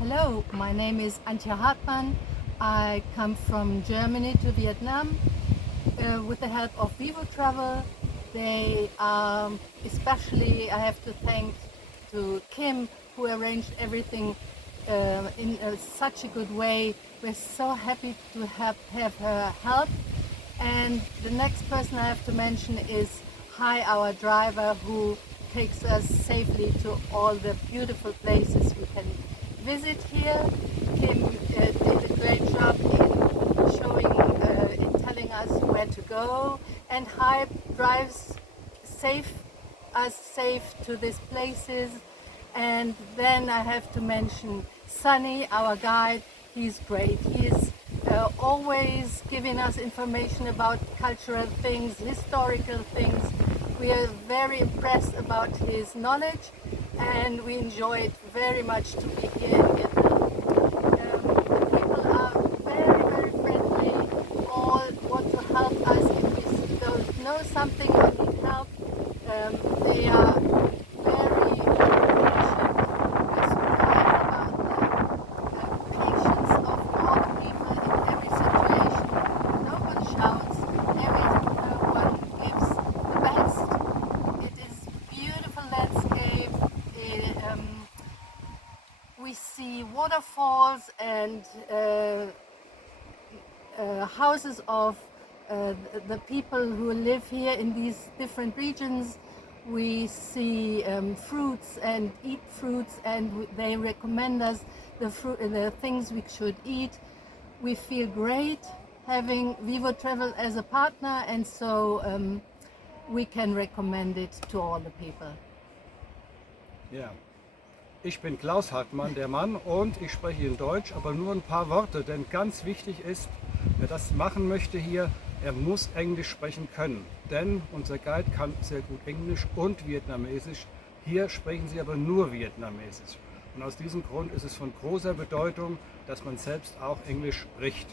Hello, my name is Antje Hartmann. I come from Germany to Vietnam with the help of Vivutravel. They especially I have to thank to Kim, who arranged everything in such a good way. We're so happy to have her help. And the next person I have to mention is Hai, our driver, who takes us safely to all the beautiful places we can visit here. Kim did a great job in showing, in telling us where to go, and Hai drives us safe to these places. And then I have to mention Sunny, our guide. He's great. He's always giving us information about cultural things, historical things. We are very impressed about his knowledge, and we enjoy it very much to be here in Vietnam. The people are very, very friendly. All want to help us if we don't know something or need help. They are very patient. We're surprised about the patience of all the people in every situation. No one shouts. Everyone gives the best. It is beautiful landscape. We see waterfalls and houses of the people who live here in these different regions. We see fruits and eat fruits, and they recommend us the things we should eat. We feel great having Vivutravel as a partner, and so we can recommend it to all the people. Ja, ich bin Klaus Hartmann, der Mann, und ich spreche in Deutsch, aber nur ein paar Worte, denn ganz wichtig ist, wer das machen möchte hier, er muss Englisch sprechen können, denn unser Guide kann sehr gut Englisch und Vietnamesisch. Hier sprechen sie aber nur Vietnamesisch. Und aus diesem Grund ist es von großer Bedeutung, dass man selbst auch Englisch spricht.